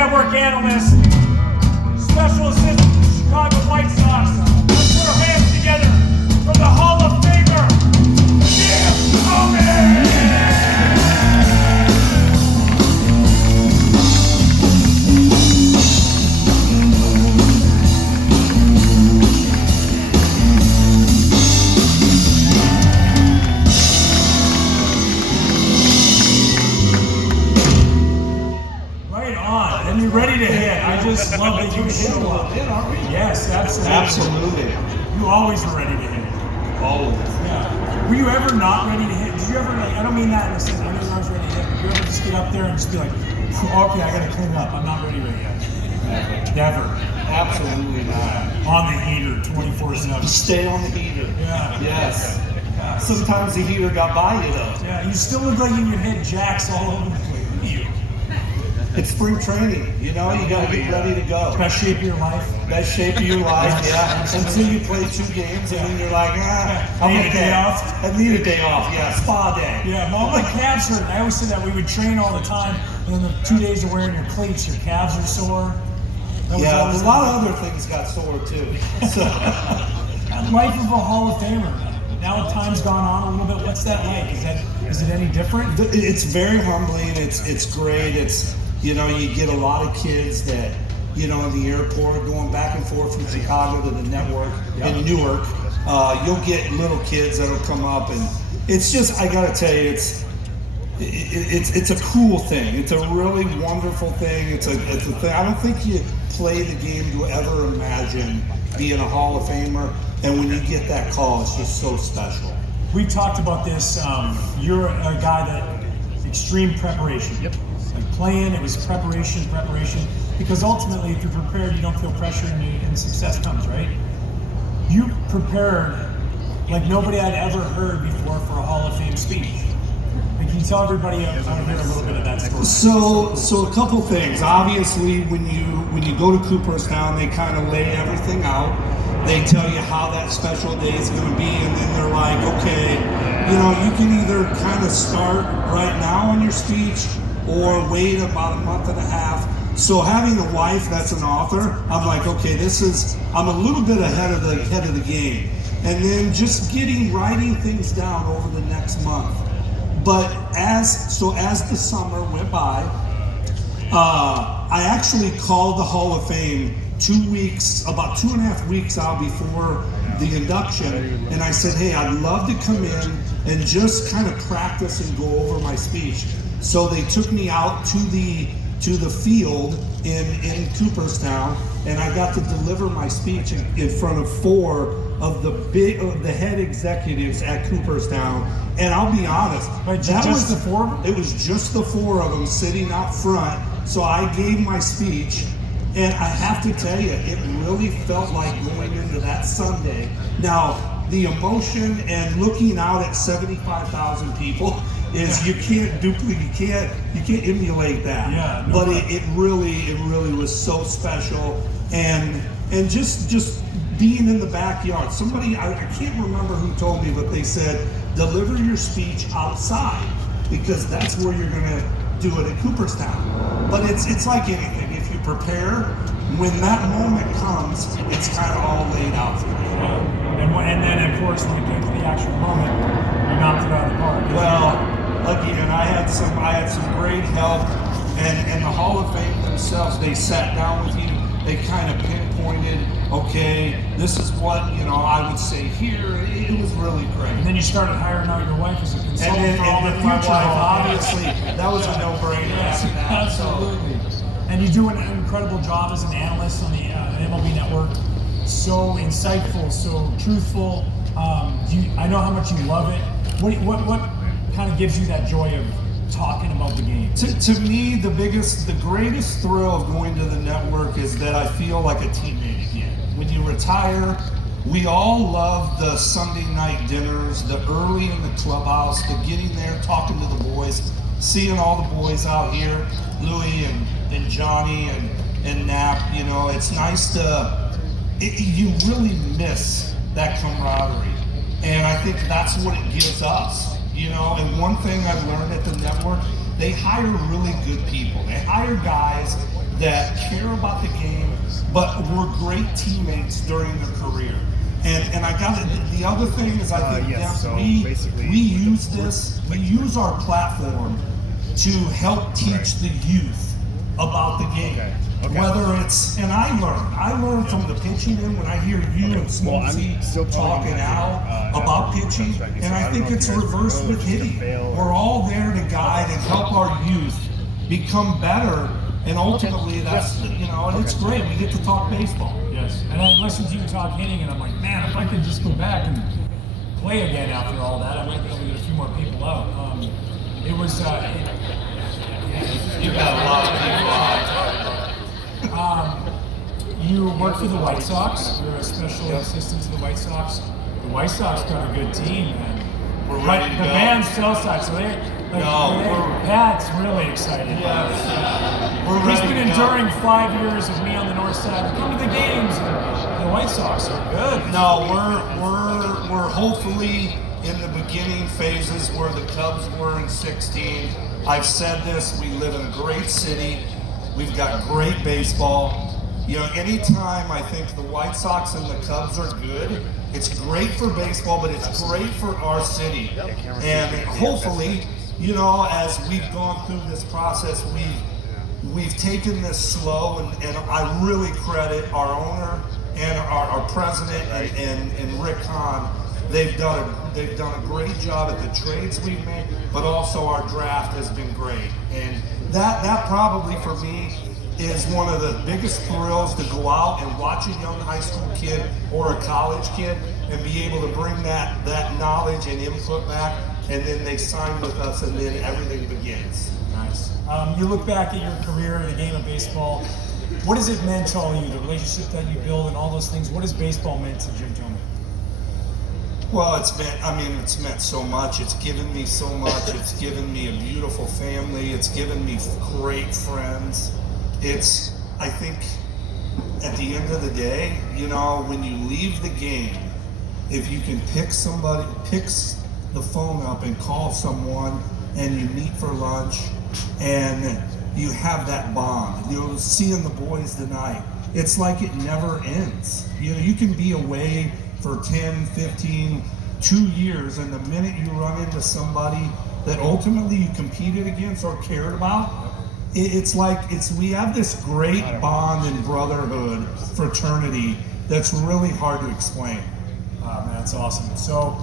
Network analyst, special assistant to the Chicago White Sox. Let's put our hands together for the Hall of Famer, Jim Mound. Ready to hit. I just love that you show up. Yes, absolutely. Absolutely. You always were ready to hit. Always. Yeah. Were you ever not ready to hit? Did you ever, like, I don't mean that in the sense, I know you're always ready to hit, but you ever just get up there and just be like, okay, I gotta clean up. I'm not ready yet. Never. Absolutely not. On the heater, 24/7. Stay on the heater. Yeah. Yes. Sometimes the heater got by you though. Yeah, you still look like you can hit jacks all over the place. It's spring training, you know, you gotta get ready to go. Best shape of your life. Best shape of your life, yeah. Until you play 2 games and then you're like, I need a day off. I need a day off, yeah, spa day. Yeah, all my calves hurt. I always said that we would train all the time, and then the 2 days of wearing your cleats, your calves are sore. Yeah, a lot of other things got sore too. So. Life of a Hall of Famer. Now time's gone on a little bit. What's that like? Is it any different? It's very humbling. It's great. It's, you know, you get a lot of kids that, you know, in the airport going back and forth from Chicago to the network in Newark. You'll get little kids that'll come up, and it's just, I gotta tell you, it's a cool thing. It's a really wonderful thing. It's a thing. I don't think you play the game to ever imagine being a Hall of Famer, and when you get that call, it's just so special. We've talked about this. You're a guy that extreme preparation. Yep. Like playing, it was preparation, because ultimately if you're prepared, you don't feel pressure and success comes, right? You prepared like nobody I'd ever heard before for a Hall of Fame speech. Like, can you tell everybody out here a little bit of that story? So a couple things. Obviously, when you go to Cooperstown, they kind of lay everything out. They tell you how that special day is going to be, and then they're like, okay, you know, you can either kind of start right now on your speech or wait about a month and a half. So having a wife that's an author, I'm like, okay, I'm a little bit ahead of the game. And then just writing things down over the next month. But as the summer went by, I actually called the Hall of Fame about 2.5 weeks out before the induction, and I said, hey, I'd love to come in and just kind of practice and go over my speech. So they took me out to the field in Cooperstown, and I got to deliver my speech in front of 4 of the head executives at Cooperstown. And I'll be honest, the 4 of them? It was just the 4 of them sitting out front. So I gave my speech, and I have to tell you, it really felt like going into that Sunday. Now, the emotion and looking out at 75,000 people is you can't emulate that. Yeah, but it really was so special, and just being in the backyard. Somebody, I can't remember who told me, but they said deliver your speech outside because that's where you're gonna do it at Cooperstown. But it's like anything. If you prepare, when that moment comes, it's kind of all laid out for you. And then, of course, when it came to the actual moment, you knocked it out of the park. Well, again, I had some great help, and the Hall of Fame themselves, they sat down with you. They kind of pinpointed, okay, this is what, you know, I would say here. It was really great. And then you started hiring out your wife as a consultant and for all the my future. wife, obviously, that was a no-brainer. Absolutely. And you do an incredible job as an analyst on the MLB Network. So insightful, so truthful. I know how much you love it. What kind of gives you that joy of talking about the game? To me, the greatest thrill of going to the network is that I feel like a teammate again. When you retire, we all love the Sunday night dinners, the early in the clubhouse, the getting there, talking to the boys, seeing all the boys out here, Louie and Johnny and Knapp. You know, it's nice you really miss that camaraderie. And I think that's what it gives us. You know, and one thing I've learned at the network, they hire really good people. They hire guys that care about the game, but were great teammates during their career. And I got it. The other thing is, I think yes, so we basically, we use our platform to help teach the youth about the game. Okay. Whether it's, and I learned from the pitching end when I hear you and Smokesy talking out about pitching, and I think it's reverse with hitting. We're all there to guide and help our youth become better, and ultimately that's, you know, and it's great. We get to talk baseball. Yes, and I listened to you talk hitting, and I'm like, man, if I could just go back and play again after all that, I might be able to get a few more people out. It was. You got a lot of people out. You work for the White Sox. You're a special assistant to the White Sox. The White Sox got a good team, and We're ready to the go. man's sell side, so Pat's really excited. Yes. We're He's ready been to go. enduring 5 years of me on the north side. Come to the games. And the White Sox are good. No, we're hopefully in the beginning phases where the Cubs were in 16. I've said this, we live in a great city. We've got great baseball. You know, anytime I think the White Sox and the Cubs are good, it's great for baseball, but it's great for our city. And hopefully, you know, as we've gone through this process, we've taken this slow, and I really credit our owner and our president and Rick Hahn. They've done a great job at the trades we've made, but also our draft has been great. And that probably for me is one of the biggest thrills, to go out and watch a young high school kid or a college kid and be able to bring that knowledge and input back, and then they sign with us, and then everything begins. Nice. You look back at your career in the game of baseball. What has it meant to all you, the relationship that you build and all those things? What has baseball meant to Jim Tillman? Well, it's meant so much. It's given me so much. It's given me a beautiful family. It's given me great friends. I think at the end of the day, you know, when you leave the game, if you can pick the phone up and call someone, and you meet for lunch, and you have that bond, you know, seeing the boys tonight, it's like it never ends. You know, you can be away for 10, 15, 2 years, and the minute you run into somebody that ultimately you competed against or cared about, we have this great bond and brotherhood, fraternity that's really hard to explain. Man, that's awesome. So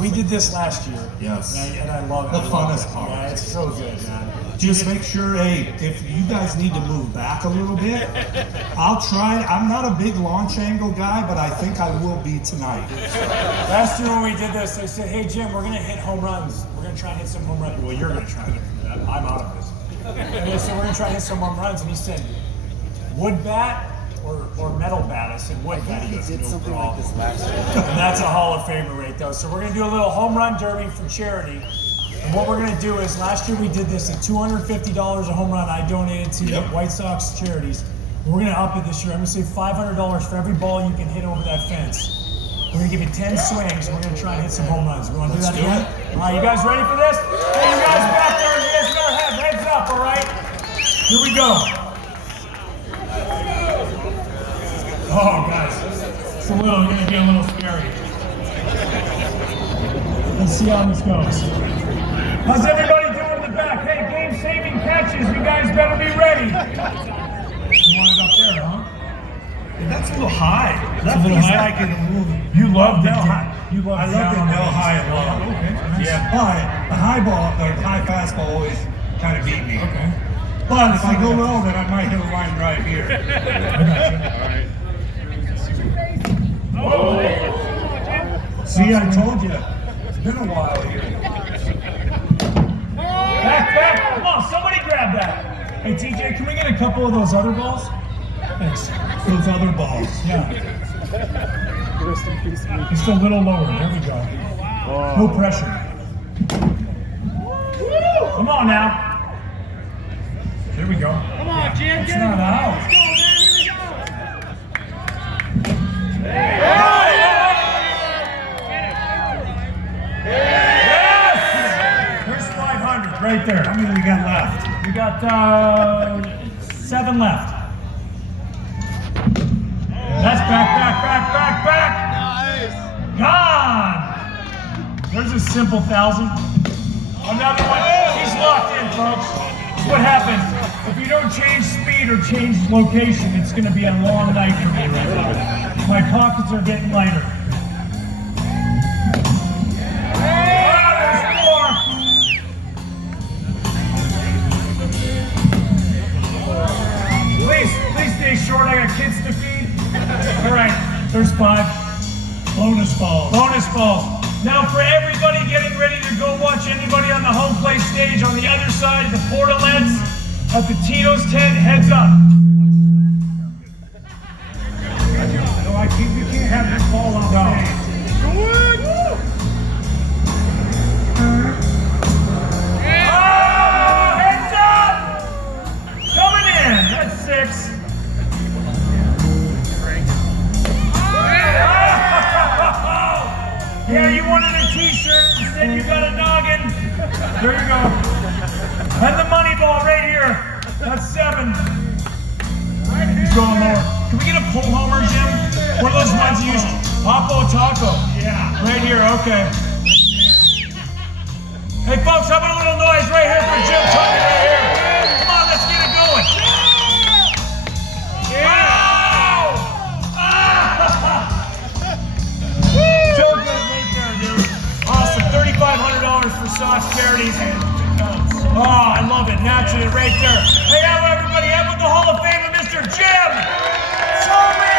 we did this last year. Yes. And I love it. The funnest part. Yeah, it's so good, man. Just make sure, hey, if you guys need to move back a little bit, I'll try. I'm not a big launch angle guy, but I think I will be tonight. Last year when we did this, they said, hey, Jim, we're going to hit home runs. We're going to try and hit some home runs. Well, you're going to try and hit them. I'm out of this. And they said, we're going to try and hit some home runs. And he said, wood bat or metal bat? I said, wood bat. He did something like this last year. And that's a Hall of Famer right there. So we're going to do a little home run derby for charity. And what we're going to do is, last year we did this at $250 a home run I donated to White Sox charities. And we're going to up it this year. I'm going to say $500 for every ball you can hit over that fence. We're going to give you 10 swings, and we're going to try and hit some home runs. We want to do that again? All right, you guys ready for this? Hey, you guys back there, you guys got heads up, all right? Here we go. Oh, guys, it's going to be a little scary. Let's see how this goes. How's everybody doing in the back? Hey, game-saving catches, you guys better be ready. You want it up there, huh? That's a little high. That's a little high? Like in a movie. You love the high. I love the Del high a lot. Okay. Nice. Yeah, but the high ball, the high fastball always kind of beat me. Okay. But if I go low, then I might hit a line right here. All right. See, I told you. It's been a while here. Back. Come on, somebody grab that. Hey, TJ, can we get a couple of those other balls? Thanks. Those other balls. Yeah. Just a little lower. There we go. No pressure. Come on now. There we go. Come on, Jim. It's not out. Yes! There's 500 right there. How many we got left? We got 7 left. That's back. Gone. There's a simple 1,000. Another one. He's locked in, folks. That's what happens. If you don't change speed or change location, it's going to be a long night for me right now. My pockets are getting lighter. Please stay short. I got kids to feed. All right, there's 5. Bonus balls. Now for everybody getting ready to go watch anybody on the home plate stage on the other side of the portalets at the Tito's tent, heads up. No, you can't have this ball on stage. Heads up! Coming in. That's 6. Yeah, you wanted a t-shirt, instead you got a noggin. There you go. And the money ball right here. That's 7. He's going lower. Can we get a pull homer, Jim? One of those ones you use. Papo Taco. Yeah. Right here, okay. Hey folks, how about a little noise right here for Jim Tucker right here? Come on, let's get it going. Yeah. So good right there, dude. Awesome. $3,500 for Sauce Charities. Oh, I love it. Naturally, right there. Hey, how everybody? How about the Hall of Fame of Mr. Jim Tomey?